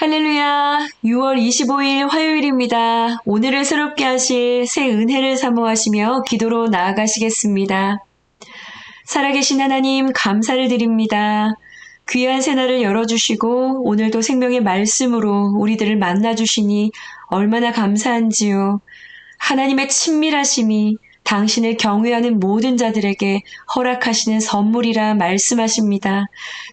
할렐루야. 6월 25일 화요일입니다. 오늘을 새롭게 하실 새 은혜를 사모하시며 기도로 나아가시겠습니다. 살아계신 하나님 감사를 드립니다. 귀한 새날을 열어주시고 오늘도 생명의 말씀으로 우리들을 만나주시니 얼마나 감사한지요. 하나님의 친밀하심이 당신을 경외하는 모든 자들에게 허락하시는 선물이라 말씀하십니다.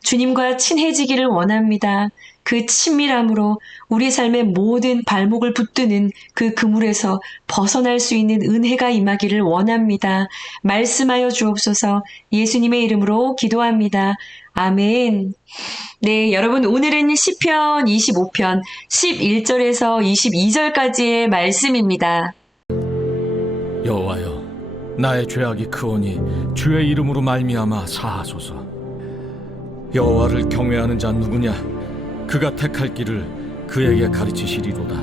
주님과 친해지기를 원합니다. 그 친밀함으로 우리 삶의 모든 발목을 붙드는 그 그물에서 벗어날 수 있는 은혜가 임하기를 원합니다. 말씀하여 주옵소서. 예수님의 이름으로 기도합니다. 아멘. 네, 여러분 오늘은 시편 25편 11절에서 22절까지의 말씀입니다. 여호와여, 나의 죄악이 크오니 주의 이름으로 말미암아 사하소서. 여호와를 경외하는 자 누구냐? 그가 택할 길을 그에게 가르치시리로다.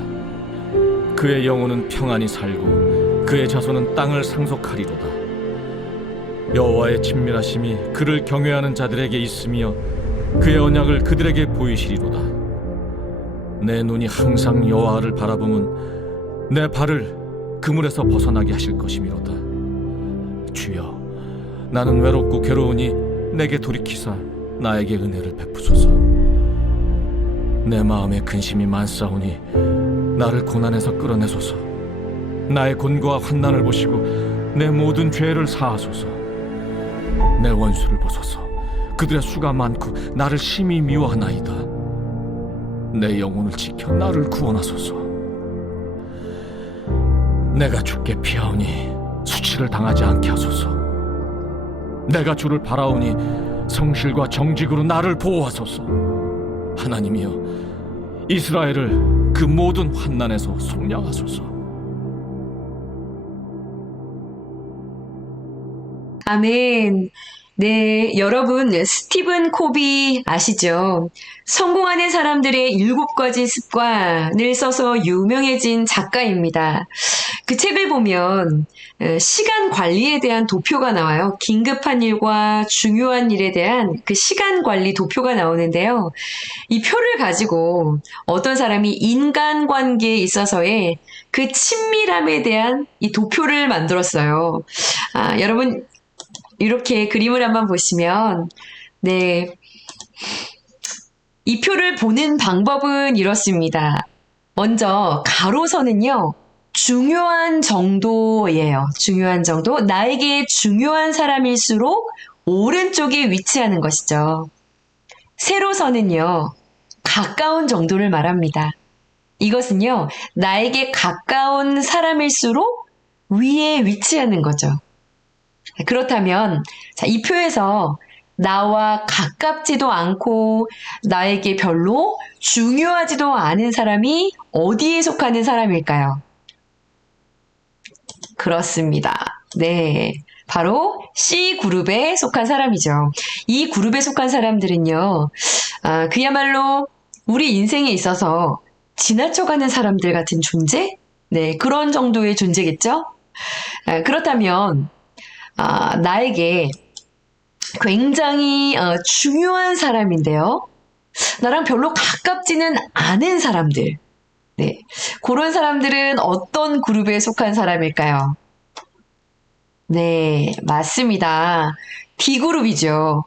그의 영혼은 평안히 살고 그의 자손은 땅을 상속하리로다. 여호와의 친밀하심이 그를 경외하는 자들에게 있으며 그의 언약을 그들에게 보이시리로다. 내 눈이 항상 여호와를 바라보면 내 발을 그물에서 벗어나게 하실 것이미로다. 주여, 나는 외롭고 괴로우니 내게 돌이키사 나에게 은혜를 베푸소서. 내 마음에 근심이 많사오니 나를 고난에서 끌어내소서. 나의 곤고와 환난을 보시고 내 모든 죄를 사하소서. 내 원수를 보소서. 그들의 수가 많고 나를 심히 미워하나이다. 내 영혼을 지켜 나를 구원하소서. 내가 주께 피하오니 수치를 당하지 않게 하소서. 내가 주를 바라오니 성실과 정직으로 나를 보호하소서. 하나님이여, 이스라엘을 그 모든 환난에서 속량하소서. 아멘. 네, 여러분 스티븐 코비 아시죠? 성공하는 사람들의 7가지 습관을 써서 유명해진 작가입니다. 그 책을 보면 시간 관리에 대한 도표가 나와요. 긴급한 일과 중요한 일에 대한 그 시간 관리 도표가 나오는데요. 이 표를 가지고 어떤 사람이 인간관계에 있어서의 그 친밀함에 대한 이 도표를 만들었어요. 여러분 이렇게 그림을 한번 보시면, 네, 이 표를 보는 방법은 이렇습니다. 먼저 가로선은요, 중요한 정도예요. 중요한 정도. 나에게 중요한 사람일수록 오른쪽에 위치하는 것이죠. 세로선은요, 가까운 정도를 말합니다. 이것은요, 나에게 가까운 사람일수록 위에 위치하는 거죠. 그렇다면 이 표에서 나와 가깝지도 않고 나에게 별로 중요하지도 않은 사람이 어디에 속하는 사람일까요? 그렇습니다. 네, 바로 C그룹에 속한 사람이죠. 이 그룹에 속한 사람들은요, 그야말로 우리 인생에 있어서 지나쳐가는 사람들 같은 존재? 네, 그런 정도의 존재겠죠? 그렇다면 나에게 굉장히 중요한 사람인데요. 나랑 별로 가깝지는 않은 사람들. 네, 그런 사람들은 어떤 그룹에 속한 사람일까요? 네, 맞습니다. D그룹이죠.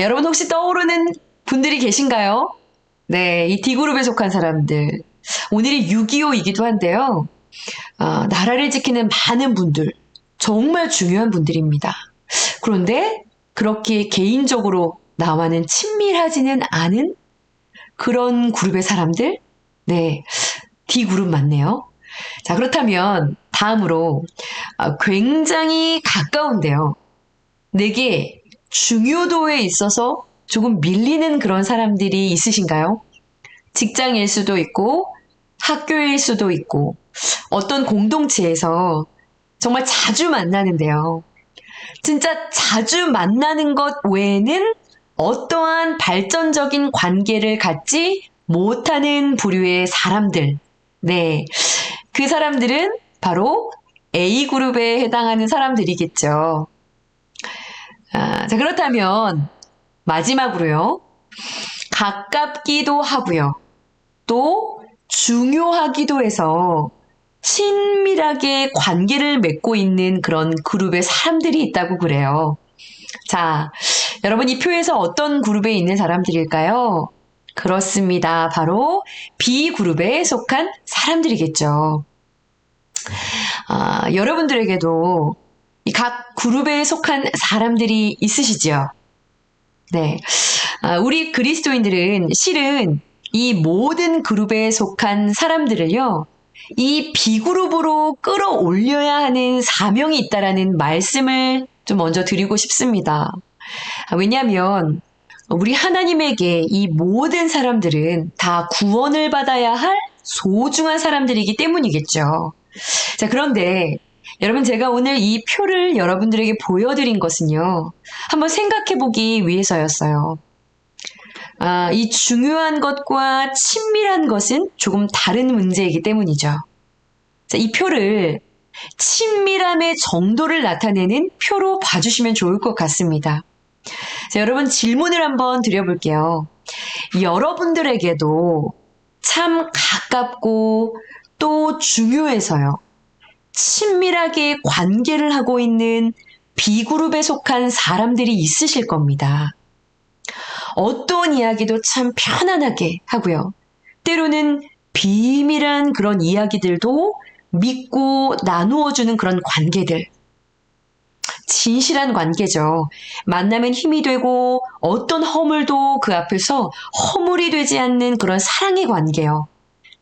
여러분 혹시 떠오르는 분들이 계신가요? 네, 이 D그룹에 속한 사람들. 오늘이 6.25이기도 한데요. 나라를 지키는 많은 분들. 정말 중요한 분들입니다. 그런데 그렇게 개인적으로 나와는 친밀하지는 않은 그런 그룹의 사람들? 네, D그룹 맞네요. 자, 그렇다면 다음으로 굉장히 가까운데요. 내게 중요도에 있어서 조금 밀리는 그런 사람들이 있으신가요? 직장일 수도 있고 학교일 수도 있고 어떤 공동체에서 정말 자주 만나는데요. 진짜 자주 만나는 것 외에는 어떠한 발전적인 관계를 갖지 못하는 부류의 사람들. 네, 그 사람들은 바로 A그룹에 해당하는 사람들이겠죠. 자, 그렇다면 마지막으로요. 가깝기도 하고요. 또 중요하기도 해서 친밀하게 관계를 맺고 있는 그런 그룹의 사람들이 있다고 그래요. 자, 여러분 이 표에서 어떤 그룹에 있는 사람들일까요? 그렇습니다. 바로 B그룹에 속한 사람들이겠죠. 여러분들에게도 이 각 그룹에 속한 사람들이 있으시죠? 네. 우리 그리스도인들은 실은 이 모든 그룹에 속한 사람들을요, 이 B그룹으로 끌어올려야 하는 사명이 있다라는 말씀을 좀 먼저 드리고 싶습니다. 왜냐하면 우리 하나님에게 이 모든 사람들은 다 구원을 받아야 할 소중한 사람들이기 때문이겠죠. 자, 그런데 여러분 제가 오늘 이 표를 여러분들에게 보여드린 것은요, 한번 생각해 보기 위해서였어요. 이 중요한 것과 친밀한 것은 조금 다른 문제이기 때문이죠. 자, 이 표를 친밀함의 정도를 나타내는 표로 봐주시면 좋을 것 같습니다. 자, 여러분 질문을 한번 드려볼게요. 여러분들에게도 참 가깝고 또 중요해서요, 친밀하게 관계를 하고 있는 B그룹에 속한 사람들이 있으실 겁니다. 어떤 이야기도 참 편안하게 하고요. 때로는 비밀한 그런 이야기들도 믿고 나누어주는 그런 관계들. 진실한 관계죠. 만나면 힘이 되고 어떤 허물도 그 앞에서 허물이 되지 않는 그런 사랑의 관계요.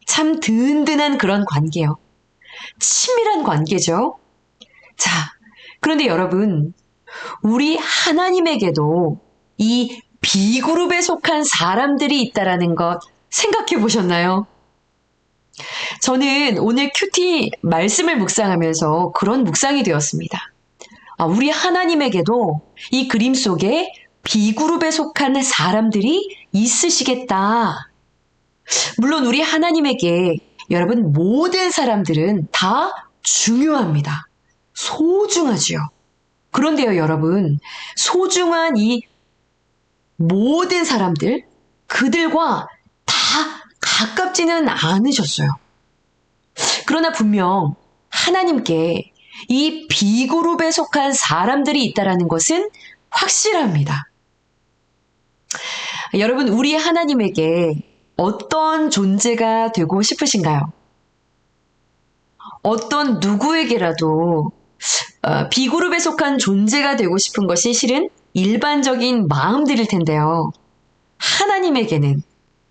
참 든든한 그런 관계요. 친밀한 관계죠. 자, 그런데 여러분, 우리 하나님에게도 이 B그룹에 속한 사람들이 있다라는 것 생각해 보셨나요? 저는 오늘 큐티 말씀을 묵상하면서 그런 묵상이 되었습니다. 우리 하나님에게도 이 그림 속에 B그룹에 속한 사람들이 있으시겠다. 물론 우리 하나님에게 여러분 모든 사람들은 다 중요합니다. 소중하지요. 그런데요, 여러분, 소중한 이 모든 사람들, 그들과 다 가깝지는 않으셨어요. 그러나 분명 하나님께 이 B그룹에 속한 사람들이 있다라는 것은 확실합니다. 여러분, 우리 하나님에게 어떤 존재가 되고 싶으신가요? 어떤 누구에게라도 B그룹에 속한 존재가 되고 싶은 것이 실은 일반적인 마음들일 텐데요. 하나님에게는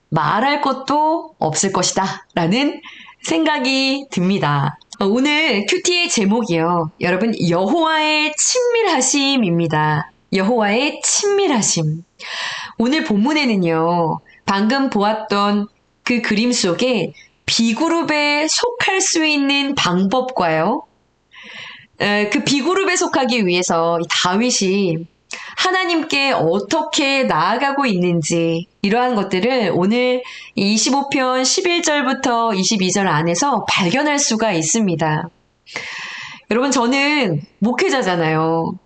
말할 것도 없을 것이다 라는 생각이 듭니다. 오늘 큐티의 제목이요. 여러분, 여호와의 친밀하심입니다. 여호와의 친밀하심. 오늘 본문에는요, 방금 보았던 그 그림 속에 B그룹에 속할 수 있는 방법과요, 그 B그룹에 속하기 위해서 다윗이 하나님께 어떻게 나아가고 있는지 이러한 것들을 오늘 25편 11절부터 22절 안에서 발견할 수가 있습니다. 여러분, 저는 목회자잖아요.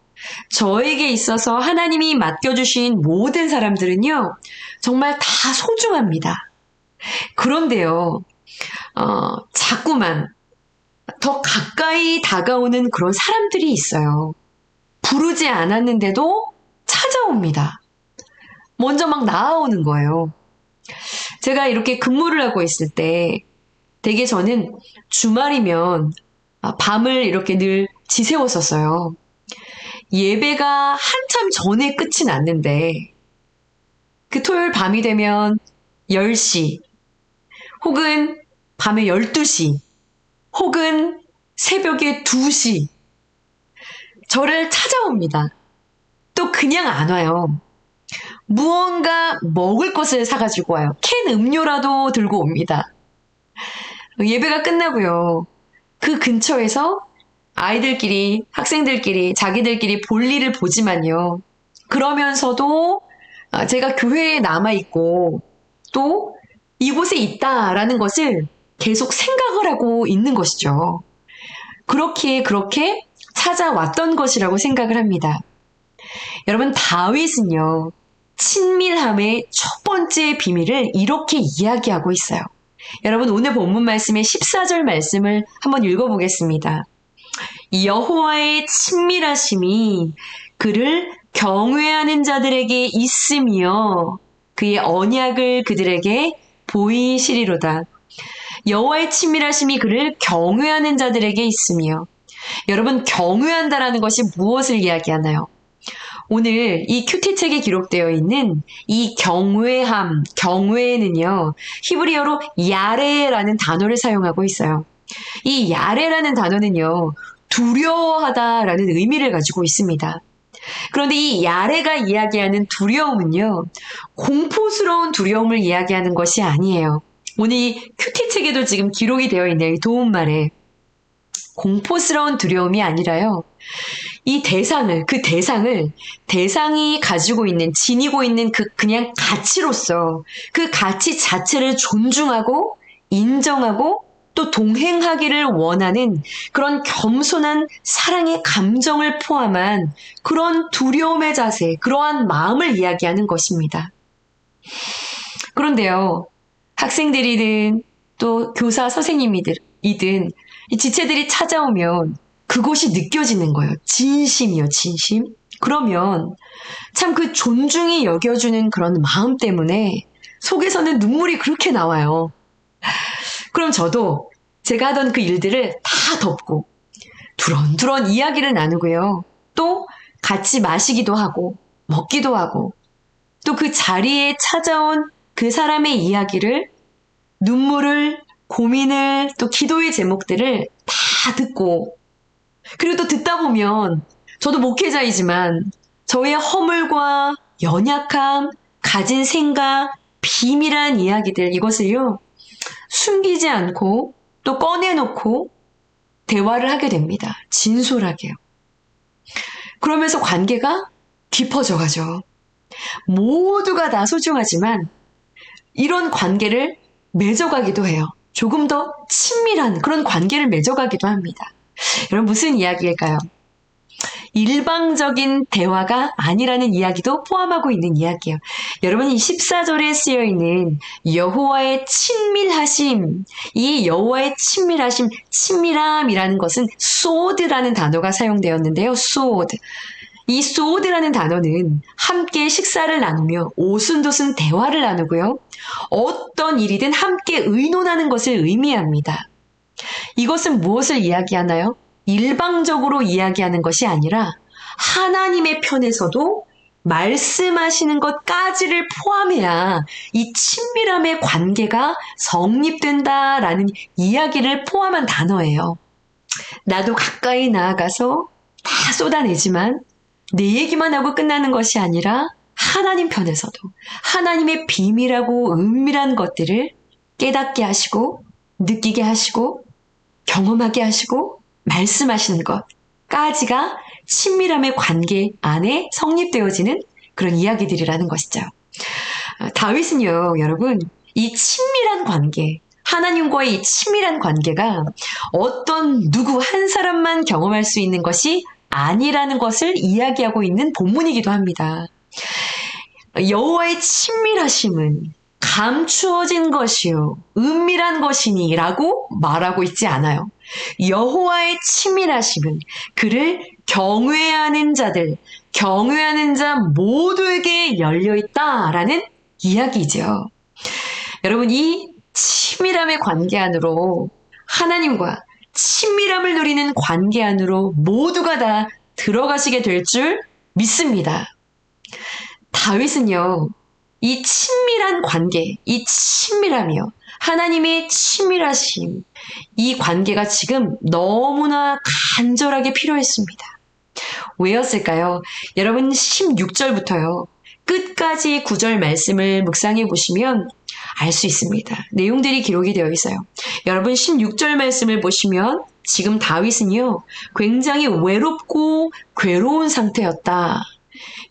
저에게 있어서 하나님이 맡겨주신 모든 사람들은요, 정말 다 소중합니다. 그런데요, 자꾸만 더 가까이 다가오는 그런 사람들이 있어요. 부르지 않았는데도 찾아옵니다. 먼저 막 나아오는 거예요. 제가 이렇게 근무를 하고 있을 때 되게 저는 주말이면 밤을 이렇게 늘 지새웠었어요. 예배가 한참 전에 끝이 났는데 그 토요일 밤이 되면 10시 혹은 밤에 12시 혹은 새벽에 2시 저를 찾아옵니다. 또 그냥 안 와요. 무언가 먹을 것을 사가지고 와요. 캔 음료라도 들고 옵니다. 예배가 끝나고요. 그 근처에서 아이들끼리, 학생들끼리, 자기들끼리 볼일을 보지만요. 그러면서도 제가 교회에 남아있고 또 이곳에 있다라는 것을 계속 생각을 하고 있는 것이죠. 그렇게 찾아왔던 것이라고 생각을 합니다. 여러분, 다윗은요, 친밀함의 첫 번째 비밀을 이렇게 이야기하고 있어요. 여러분 오늘 본문 말씀의 14절 말씀을 한번 읽어보겠습니다. 여호와의 친밀하심이 그를 경외하는 자들에게 있으며 그의 언약을 그들에게 보이시리로다. 여호와의 친밀하심이 그를 경외하는 자들에게 있으며, 여러분 경외한다라는 것이 무엇을 이야기하나요? 오늘 이 큐티책에 기록되어 있는 이 경외는요, 히브리어로 야레라는 단어를 사용하고 있어요. 이 야레라는 단어는요, 두려워하다라는 의미를 가지고 있습니다. 그런데 이 야레가 이야기하는 두려움은요, 공포스러운 두려움을 이야기하는 것이 아니에요. 오늘 이 큐티책에도 지금 기록이 되어 있네요. 이 도움말에. 공포스러운 두려움이 아니라요, 이 대상이 가지고 있는, 지니고 있는 그냥 가치로서 그 가치 자체를 존중하고 인정하고 또 동행하기를 원하는 그런 겸손한 사랑의 감정을 포함한 그런 두려움의 자세, 그러한 마음을 이야기하는 것입니다. 그런데요, 학생들이든 또 교사 선생님이든 이 지체들이 찾아오면 그것이 느껴지는 거예요. 진심이요, 진심. 그러면 참 그 존중이 여겨주는 그런 마음 때문에 속에서는 눈물이 그렇게 나와요. 그럼 저도 제가 하던 그 일들을 다 덮고 두런두런 이야기를 나누고요. 또 같이 마시기도 하고 먹기도 하고 또 그 자리에 찾아온 그 사람의 이야기를, 눈물을, 고민을, 또 기도의 제목들을 다 듣고, 그리고 또 듣다 보면 저도 목회자이지만 저의 허물과 연약함, 가진 생각, 비밀한 이야기들, 이것을요 숨기지 않고 또 꺼내놓고 대화를 하게 됩니다. 진솔하게요. 그러면서 관계가 깊어져 가죠. 모두가 다 소중하지만 이런 관계를 맺어가기도 해요. 조금 더 친밀한 그런 관계를 맺어가기도 합니다. 여러분 무슨 이야기일까요? 일방적인 대화가 아니라는 이야기도 포함하고 있는 이야기예요. 여러분 이 14절에 쓰여있는 여호와의 친밀하심, 이 여호와의 친밀함이라는 것은 소드라는 단어가 사용되었는데요. 소드. 이 소드라는 단어는 함께 식사를 나누며 오순도순 대화를 나누고요. 어떤 일이든 함께 의논하는 것을 의미합니다. 이것은 무엇을 이야기하나요? 일방적으로 이야기하는 것이 아니라 하나님의 편에서도 말씀하시는 것까지를 포함해야 이 친밀함의 관계가 성립된다라는 이야기를 포함한 단어예요. 나도 가까이 나아가서 다 쏟아내지만 내 얘기만 하고 끝나는 것이 아니라 하나님 편에서도 하나님의 비밀하고 은밀한 것들을 깨닫게 하시고 느끼게 하시고 경험하게 하시고 말씀하시는 것까지가 친밀함의 관계 안에 성립되어지는 그런 이야기들이라는 것이죠. 다윗은요, 여러분, 이 친밀한 관계, 하나님과의 이 친밀한 관계가 어떤 누구 한 사람만 경험할 수 있는 것이 아니라는 것을 이야기하고 있는 본문이기도 합니다. 여호와의 친밀하심은 감추어진 것이요 은밀한 것이니 라고 말하고 있지 않아요. 여호와의 친밀하심은 그를 경외하는 자 모두에게 열려있다라는 이야기죠. 여러분 이 친밀함의 관계 안으로, 하나님과 친밀함을 누리는 관계 안으로 모두가 다 들어가시게 될 줄 믿습니다. 다윗은요, 이 친밀한 관계, 이 친밀함이요, 하나님의 친밀하심, 이 관계가 지금 너무나 간절하게 필요했습니다. 왜였을까요? 여러분 16절부터요, 끝까지 9절 말씀을 묵상해 보시면 알 수 있습니다. 내용들이 기록이 되어 있어요. 여러분 16절 말씀을 보시면 지금 다윗은요, 굉장히 외롭고 괴로운 상태였다.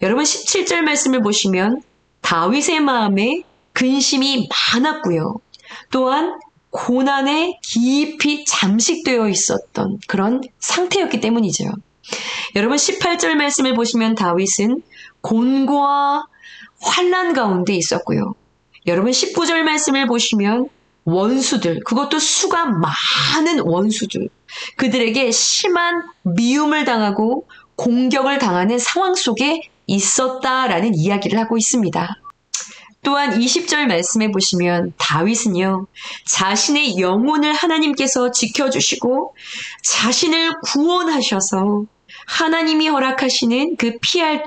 여러분 17절 말씀을 보시면 다윗의 마음에 근심이 많았고요. 또한 고난에 깊이 잠식되어 있었던 그런 상태였기 때문이죠. 여러분 18절 말씀을 보시면 다윗은 곤고와 환난 가운데 있었고요. 여러분 19절 말씀을 보시면 원수들, 그것도 수가 많은 원수들, 그들에게 심한 미움을 당하고 공격을 당하는 상황 속에 있었다라는 이야기를 하고 있습니다. 또한 20절 말씀해 보시면 다윗은요, 자신의 영혼을 하나님께서 지켜주시고 자신을 구원하셔서 하나님이 허락하시는 그 피할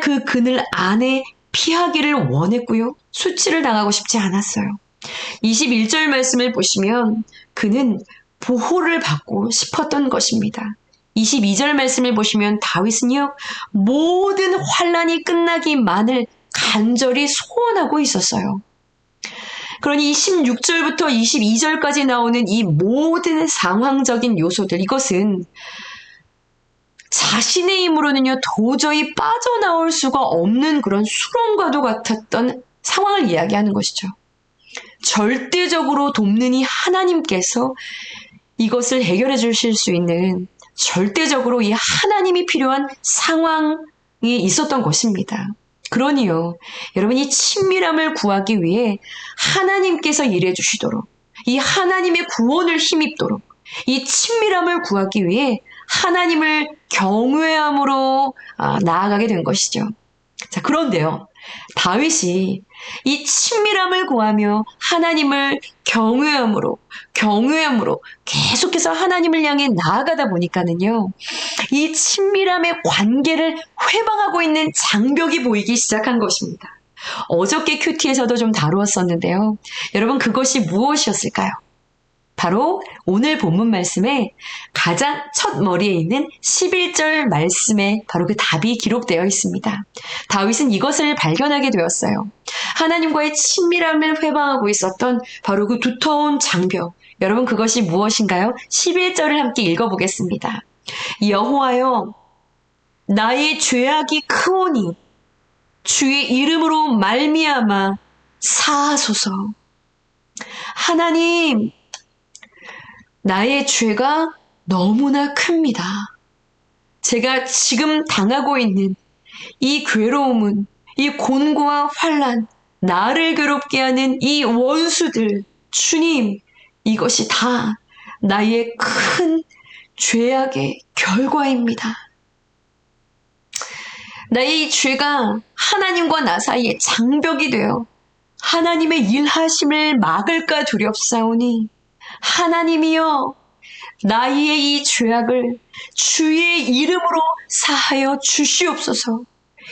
그 그늘 안에 피하기를 원했고요. 수치를 당하고 싶지 않았어요. 21절 말씀을 보시면 그는 보호를 받고 싶었던 것입니다. 22절 말씀을 보시면 다윗은요, 모든 환란이 끝나기만을 간절히 소원하고 있었어요. 그러니 16절부터 22절까지 나오는 이 모든 상황적인 요소들, 이것은 자신의 힘으로는요, 도저히 빠져나올 수가 없는 그런 수렁과도 같았던 상황을 이야기하는 것이죠. 절대적으로 돕는 이 하나님께서 이것을 해결해 주실 수 있는, 절대적으로 이 하나님이 필요한 상황이 있었던 것입니다. 그러니요, 여러분, 이 친밀함을 구하기 위해 하나님께서 일해 주시도록, 이 하나님의 구원을 힘입도록, 이 친밀함을 구하기 위해 하나님을 경외함으로 나아가게 된 것이죠. 자, 그런데요, 다윗이 이 친밀함을 구하며 하나님을 경외함으로 계속해서 하나님을 향해 나아가다 보니까는요, 이 친밀함의 관계를 회방하고 있는 장벽이 보이기 시작한 것입니다. 어저께 큐티에서도 좀 다루었었는데요. 여러분, 그것이 무엇이었을까요? 바로 오늘 본문 말씀에 가장 첫 머리에 있는 11절 말씀에 바로 그 답이 기록되어 있습니다. 다윗은 이것을 발견하게 되었어요. 하나님과의 친밀함을 회방하고 있었던 바로 그 두터운 장벽. 여러분, 그것이 무엇인가요? 11절을 함께 읽어보겠습니다. 여호와여, 나의 죄악이 크오니 주의 이름으로 말미암아 사하소서. 하나님, 나의 죄가 너무나 큽니다. 제가 지금 당하고 있는 이 괴로움은, 이 곤고와 환난, 나를 괴롭게 하는 이 원수들, 주님, 이것이 다 나의 큰 죄악의 결과입니다. 나의 이 죄가 하나님과 나 사이에 장벽이 되어 하나님의 일하심을 막을까 두렵사오니, 하나님이여, 나의 이 죄악을 주의 이름으로 사하여 주시옵소서.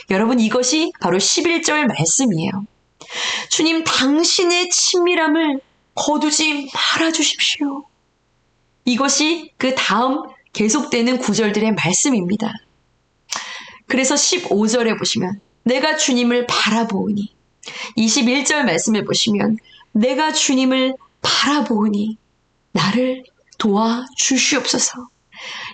여러분, 이것이 바로 11절 말씀이에요. 주님, 당신의 친밀함을 거두지 말아 주십시오. 이것이 그 다음 계속되는 구절들의 말씀입니다. 그래서 15절에 보시면 내가 주님을 바라보으니, 21절 말씀을 보시면 내가 주님을 바라보으니 나를 도와주시옵소서.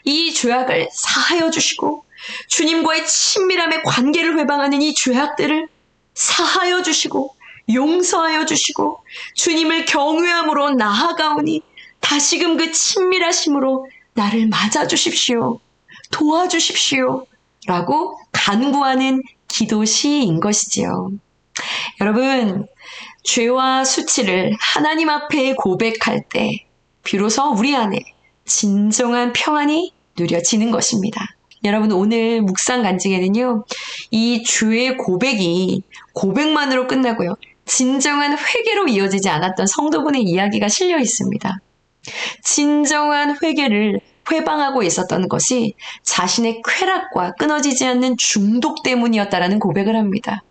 이 죄악을 사하여 주시고 주님과의 친밀함의 관계를 회방하는 이 죄악들을 사하여 주시고 용서하여 주시고 주님을 경외함으로 나아가오니 다시금 그 친밀하심으로 나를 맞아주십시오. 도와주십시오. 라고 간구하는 기도시인 것이지요. 여러분, 죄와 수치를 하나님 앞에 고백할 때 비로소 우리 안에 진정한 평안이 누려지는 것입니다. 여러분, 오늘 묵상 간증에는요, 이 죄의 고백이 고백만으로 끝나고요, 진정한 회개로 이어지지 않았던 성도분의 이야기가 실려 있습니다. 진정한 회개를 회방하고 있었던 것이 자신의 쾌락과 끊어지지 않는 중독 때문이었다라는 고백을 합니다.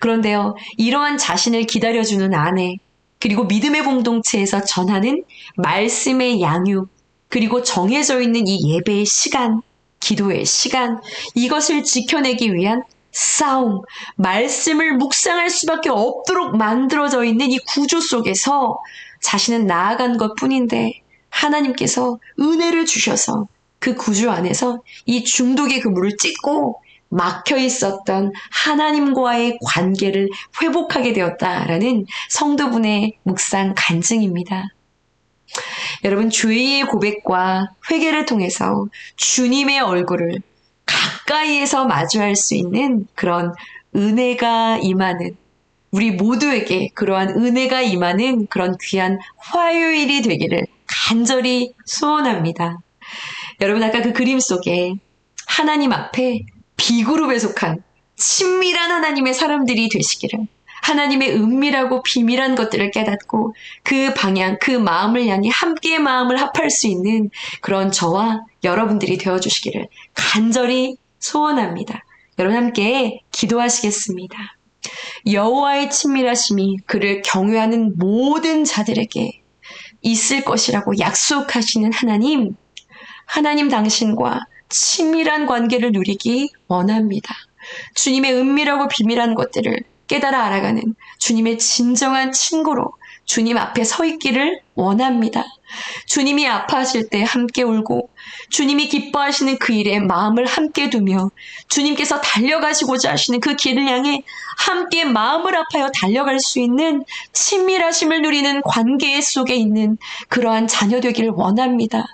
그런데요, 이러한 자신을 기다려주는 아내, 그리고 믿음의 공동체에서 전하는 말씀의 양육, 그리고 정해져 있는 이 예배의 시간, 기도의 시간, 이것을 지켜내기 위한 싸움, 말씀을 묵상할 수밖에 없도록 만들어져 있는 이 구조 속에서 자신은 나아간 것뿐인데 하나님께서 은혜를 주셔서 그 구조 안에서 이 중독의 그물을 찢고 막혀 있었던 하나님과의 관계를 회복하게 되었다라는 성도분의 묵상 간증입니다. 여러분, 죄의 고백과 회개를 통해서 주님의 얼굴을 가까이에서 마주할 수 있는 그런 은혜가 임하는, 우리 모두에게 그러한 은혜가 임하는 그런 귀한 화요일이 되기를 간절히 소원합니다. 여러분, 아까 그 그림 속에 하나님 앞에 B그룹에 속한 친밀한 하나님의 사람들이 되시기를, 하나님의 은밀하고 비밀한 것들을 깨닫고 그 방향, 그 마음을 향해 함께 마음을 합할 수 있는 그런 저와 여러분들이 되어주시기를 간절히 소원합니다. 여러분, 함께 기도하시겠습니다. 여호와의 친밀하심이 그를 경외하는 모든 자들에게 있을 것이라고 약속하시는 하나님, 하나님 당신과 친밀한 관계를 누리기 원합니다. 주님의 은밀하고 비밀한 것들을 깨달아 알아가는 주님의 진정한 친구로 주님 앞에 서 있기를 원합니다. 주님이 아파하실 때 함께 울고 주님이 기뻐하시는 그 일에 마음을 함께 두며 주님께서 달려가시고자 하시는 그 길을 향해 함께 마음을 합하여 달려갈 수 있는 친밀하심을 누리는 관계 속에 있는 그러한 자녀 되기를 원합니다.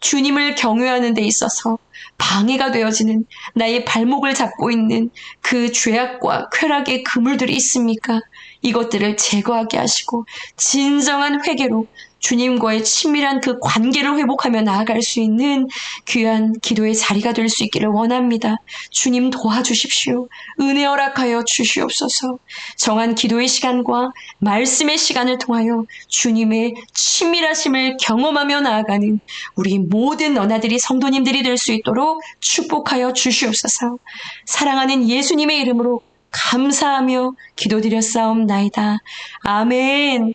주님을 경외하는 데 있어서 방해가 되어지는 나의 발목을 잡고 있는 그 죄악과 쾌락의 그물들이 있습니까? 이것들을 제거하게 하시고 진정한 회개로 주님과의 친밀한 그 관계를 회복하며 나아갈 수 있는 귀한 기도의 자리가 될 수 있기를 원합니다. 주님 도와주십시오. 은혜 허락하여 주시옵소서. 정한 기도의 시간과 말씀의 시간을 통하여 주님의 친밀하심을 경험하며 나아가는 우리 모든 너나들이 성도님들이 될 수 있도록 축복하여 주시옵소서. 사랑하는 예수님의 이름으로 감사하며 기도드렸사옵나이다. 아멘.